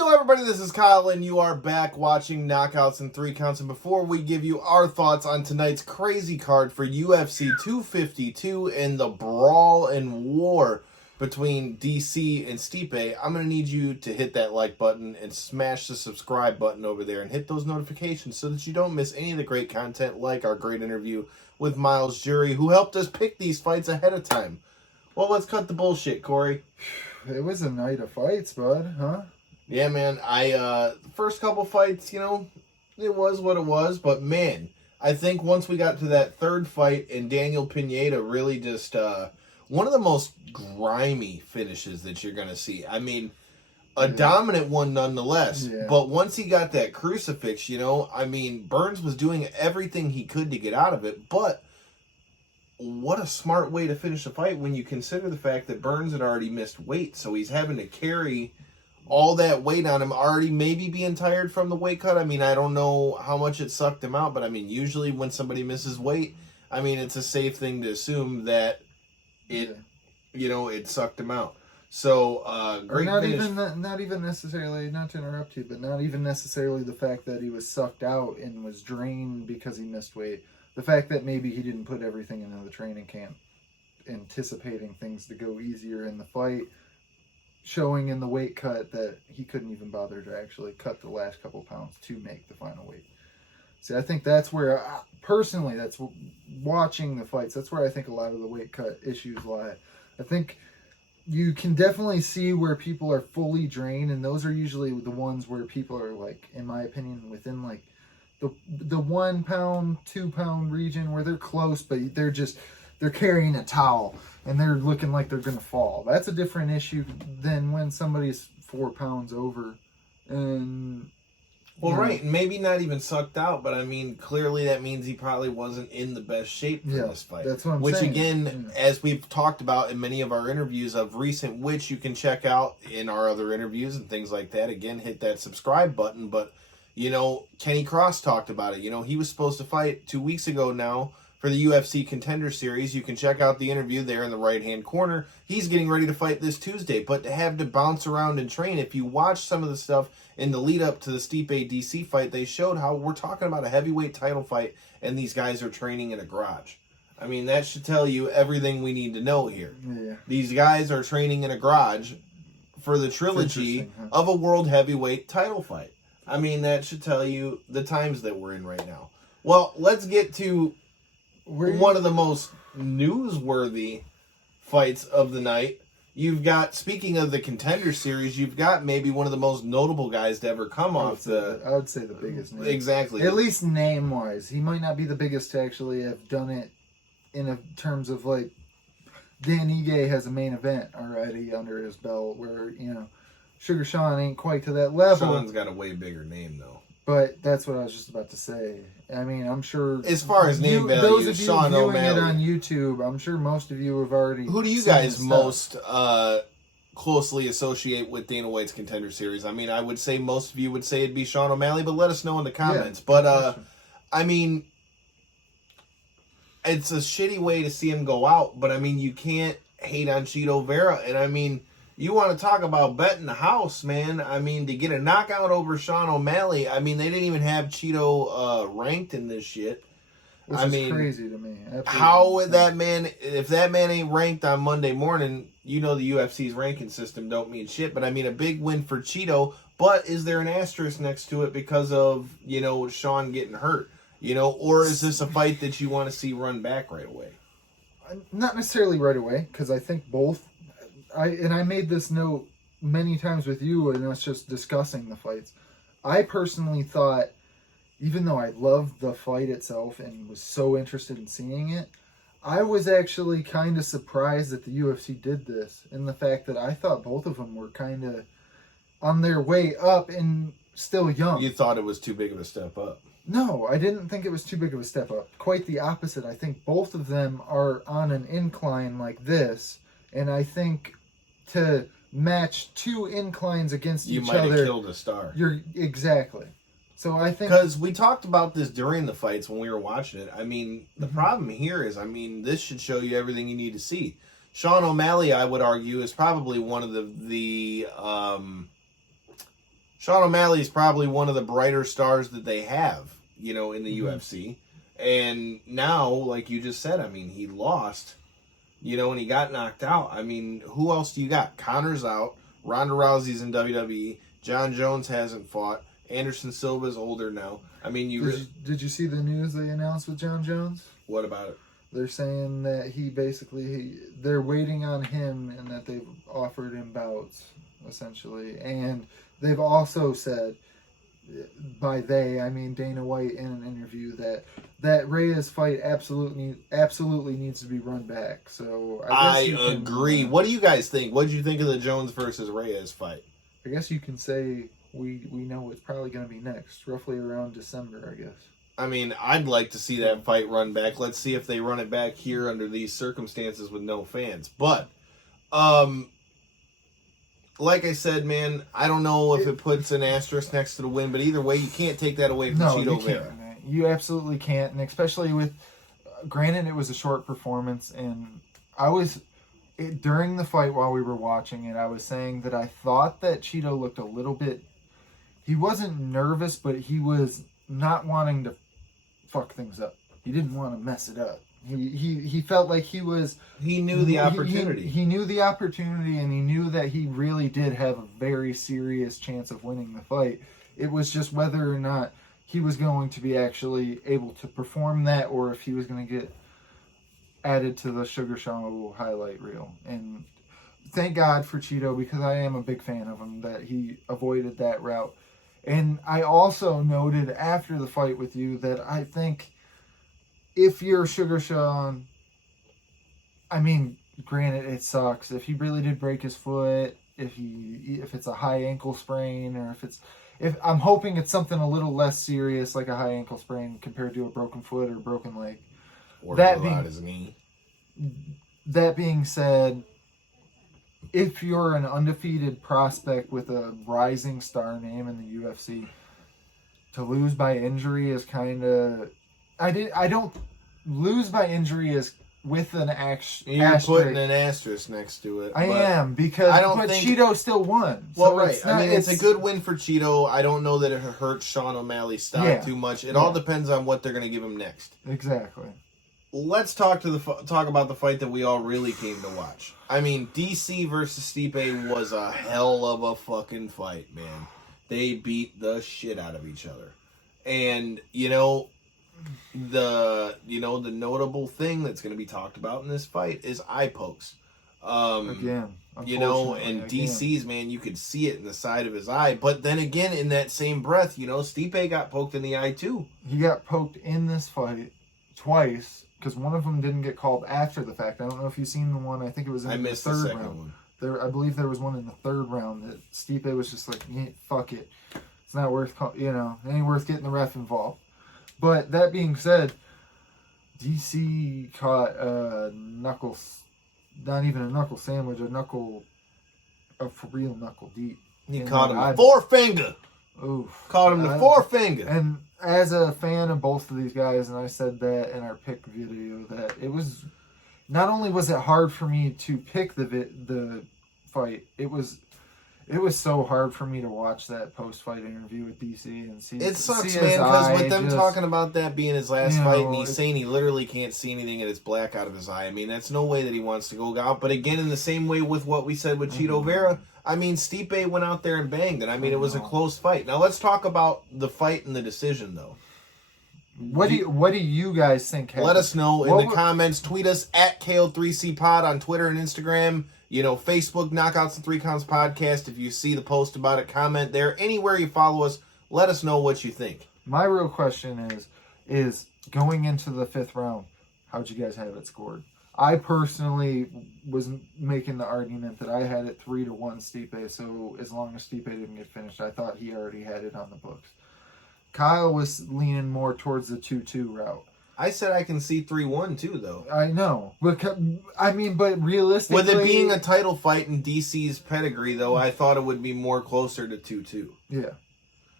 up, everybody? This is Kyle, and you are back watching Knockouts in 3 Counts. And before we give you our thoughts on tonight's crazy card for UFC 252 and the brawl and war between DC and Stipe, I'm going to need you to hit that like button and smash the subscribe button over there and hit those notifications so that you don't miss any of the great content like our great interview with Miles Jury, who helped us pick these fights ahead of time. Well, let's cut the bullshit, Corey. It was a night of fights, bud, huh? Yeah, man. The first couple fights, it was what it was. But, man, I think once we got to that third fight and Daniel Pineda really just, one of the most grimy finishes that you're going to see. I mean, a dominant one nonetheless. Yeah. But once he got that crucifix, Burns was doing everything he could to get out of it. But what a smart way to finish a fight when you consider the fact that Burns had already missed weight. So he's having to carry all that weight on him, already maybe being tired from the weight cut. I mean, I don't know how much it sucked him out, but I mean, usually when somebody misses weight, I mean, it's a safe thing to assume that it sucked him out. So, great finish. Not even necessarily, not to interrupt you, but not even necessarily the fact that he was sucked out and was drained because he missed weight. The fact that maybe he didn't put everything into the training camp, anticipating things to go easier in the fight, showing in the weight cut that he couldn't even bother to actually cut the last couple pounds to make the final weight. See, I think that's where, personally, that's watching the fights, that's where I think a lot of the weight cut issues lie. I think you can definitely see where people are fully drained, and those are usually the ones where people are, like, in my opinion, within, like, the 1 pound, 2 pound region where they're close, but they're carrying a towel and they're looking like they're going to fall. That's a different issue than when somebody's 4 pounds over. And right, maybe not even sucked out, but I mean, clearly that means he probably wasn't in the best shape for this fight. That's what I'm saying. Which again, as we've talked about in many of our interviews of recent, which you can check out in our other interviews and things like that. Again, hit that subscribe button. But, Kenny Cross talked about it. He was supposed to fight 2 weeks ago now for the UFC Contender Series. You can check out the interview there in the right-hand corner. He's getting ready to fight this Tuesday, but to have to bounce around and train, if you watch some of the stuff in the lead-up to the Stipe DC fight, they showed how we're talking about a heavyweight title fight, and these guys are training in a garage. I mean, that should tell you everything we need to know here. Yeah. These guys are training in a garage for the trilogy of a world heavyweight title fight. I mean, that should tell you the times that we're in right now. Well, let's get to one of the most newsworthy fights of the night. You've got, speaking of the Contender Series, you've got maybe one of the most notable guys to ever come off the... I would say the biggest name. Exactly. At least name-wise. He might not be the biggest to actually have done it in terms of, like, Dan Ige has a main event already under his belt where, Sugar Sean ain't quite to that level. Sean's got a way bigger name, though. But that's what I was just about to say. I mean, I'm sure... As far as name value, those of you Sean viewing O'Malley. it on YouTube, I'm sure most of you have already... Who do you guys most closely associate with Dana White's Contender Series? I mean, I would say most of you would say it'd be Sean O'Malley, but let us know in the comments. Yeah, but, I mean, it's a shitty way to see him go out, but, I mean, you can't hate on Chito Vera. And, I mean... You want to talk about betting the house, man. I mean, to get a knockout over Sean O'Malley, I mean, they didn't even have Chito ranked in this shit. Which is crazy to me. Absolutely how that man, if that man ain't ranked on Monday morning, the UFC's ranking system don't mean shit. But, I mean, a big win for Chito. But is there an asterisk next to it because of, Sean getting hurt? Or is this a fight that you want to see run back right away? Not necessarily right away, because I think both... I made this note many times with you, and us just discussing the fights. I personally thought, even though I loved the fight itself and was so interested in seeing it, I was actually kind of surprised that the UFC did this, in the fact that I thought both of them were kind of on their way up and still young. You thought it was too big of a step up? No, I didn't think it was too big of a step up. Quite the opposite. I think both of them are on an incline like this, and I think to match two inclines against each other, you might have killed a star. Exactly. So I think... Because we talked about this during the fights when we were watching it. I mean, the problem here is, this should show you everything you need to see. Sean O'Malley, I would argue, is probably one of the Sean O'Malley is probably one of the brighter stars that they have, in the UFC. And now, like you just said, I mean, he lost, and he got knocked out. I mean, who else do you got? Connor's out. Ronda Rousey's in WWE. John Jones hasn't fought. Anderson Silva's older now. I mean, did you see the news they announced with John Jones? What about it? They're saying that they're waiting on him and that they've offered him bouts, essentially. And they've also said, by they, I mean Dana White in an interview, that Reyes fight absolutely needs to be run back. So I agree. What do you guys think? What did you think of the Jones versus Reyes fight? I guess you can say we know what's probably going to be next, roughly around December, I guess. I mean, I'd like to see that fight run back. Let's see if they run it back here under these circumstances with no fans. But, like I said, man, I don't know if it puts an asterisk next to the win, but either way, you can't take that away from Chito Vera. You absolutely can't, and especially with, granted, it was a short performance, and during the fight while we were watching it, I was saying that I thought that Chito looked a little bit, he wasn't nervous, but he was not wanting to fuck things up. He didn't want to mess it up. He felt like he knew the opportunity. He knew the opportunity, and he knew that he really did have a very serious chance of winning the fight. It was just whether or not he was going to be actually able to perform that, or if he was going to get added to the Sugar Show highlight reel. And thank God for Chito, because I am a big fan of him, that he avoided that route. And I also noted after the fight with you that I think if you're Sugar Sean, I mean, granted, it sucks. If he really did break his foot, if it's a high ankle sprain, or if I'm hoping it's something a little less serious, like a high ankle sprain compared to a broken foot or broken leg. Or blow out his knee. That being said, if you're an undefeated prospect with a rising star name in the UFC, to lose by injury is kind of... I don't... Lose by injury is with an You're putting an asterisk next to it. I am, because Chito still won. Well, so right. I mean, it's a good win for Chito. I don't know that it hurts Sean O'Malley's stock too much. It all depends on what they're going to give him next. Exactly. Let's talk about the fight that we all really came to watch. I mean, DC versus Stipe was a hell of a fucking fight, man. They beat the shit out of each other. And, the notable thing that's going to be talked about in this fight is eye pokes. Again. And DC's, man, you could see it in the side of his eye. But then again, in that same breath, Stipe got poked in the eye too. He got poked in this fight twice, because one of them didn't get called after the fact. I don't know if you've seen the one. I think it was in the third round. I believe there was one in the third round that Stipe was just like, fuck it. It's not worth, it ain't worth getting the ref involved. But that being said, DC caught a not even a knuckle sandwich, a for real knuckle deep. He caught him a forefinger. Oof. Caught him the forefinger. And as a fan of both of these guys, and I said that in our pick video, that it was, not only was it hard for me to pick the fight, it was so hard for me to watch that post-fight interview with DC and see. It sucks, man, because with them talking about that being his last fight, and he's saying he literally can't see anything and it's black out of his eye. I mean, that's no way that he wants to go out. But again, in the same way with what we said with Chito Vera, I mean, Stipe went out there and banged, and I mean, it was a close fight. Now let's talk about the fight and the decision, though. What do you guys think happened? Let us know in the comments. Tweet us at KO3CPod on Twitter and Instagram. Facebook, Knockouts and 3 Counts Podcast. If you see the post about it, comment there. Anywhere you follow us, let us know what you think. My real question is going into the 5th round, how'd you guys have it scored? I personally was making the argument that I had it 3-1 Stipe, so as long as Stipe didn't get finished, I thought he already had it on the books. Kyle was leaning more towards the 2-2 route. I said I can see 3-1 too, though. I know. But realistically... With it being a title fight in DC's pedigree, though, I thought it would be more closer to 2-2. Yeah.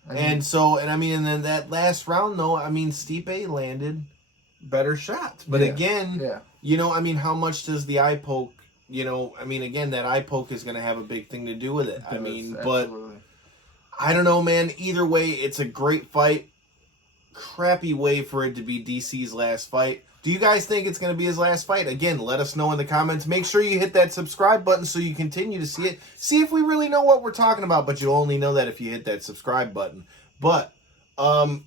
And then that last round, though, Stipe landed better shots. But again, how much does the eye poke, again, that eye poke is going to have a big thing to do with it. Absolutely. I don't know, man. Either way, it's a great fight. Crappy way for it to be DC's last fight. Do you guys think it's going to be his last fight? Again, let us know in the comments. Make sure you hit that subscribe button so you continue to see it. See if we really know what we're talking about, but you only know that if you hit that subscribe button. But, I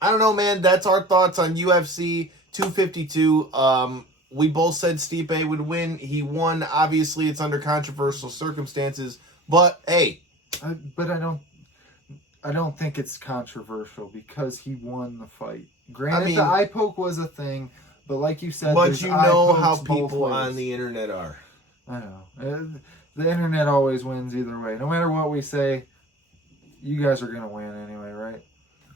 don't know, man. That's our thoughts on UFC 252. We both said Stipe would win. He won. Obviously, it's under controversial circumstances. But, hey. But I don't think it's controversial because he won the fight. Granted, the eye poke was a thing, but like you said, but you know how people on the internet are. I know. The internet always wins either way. No matter what we say, you guys are going to win anyway, right?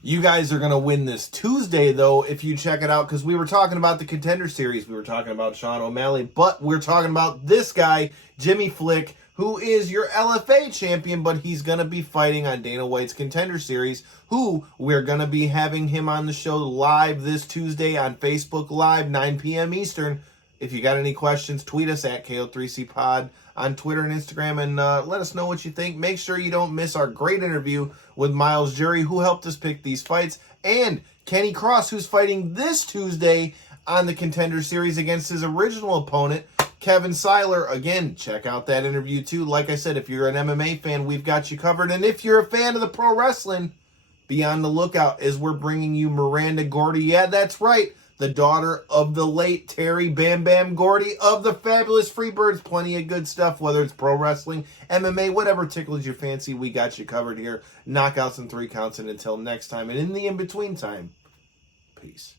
You guys are going to win this Tuesday, though, if you check it out, because we were talking about the Contender Series. We were talking about Sean O'Malley, but we're talking about this guy, Jimmy Flick, who is your LFA champion, but he's going to be fighting on Dana White's Contender Series, who we're going to be having him on the show live this Tuesday on Facebook Live, 9 p.m. Eastern. If you got any questions, tweet us at KO3CPod on Twitter and Instagram, and let us know what you think. Make sure you don't miss our great interview with Miles Jury, who helped us pick these fights, and Kenny Cross, who's fighting this Tuesday on the Contender Series against his original opponent, Kevin Seiler. Again, check out that interview too. Like I said, if you're an MMA fan, we've got you covered. And if you're a fan of the pro wrestling, be on the lookout as we're bringing you Miranda Gordy. Yeah, that's right. The daughter of the late Terry Bam Bam Gordy of the Fabulous Freebirds. Plenty of good stuff, whether it's pro wrestling, MMA, whatever tickles your fancy, we got you covered here. Knockouts and 3 counts. And until next time, and in the in-between time, peace.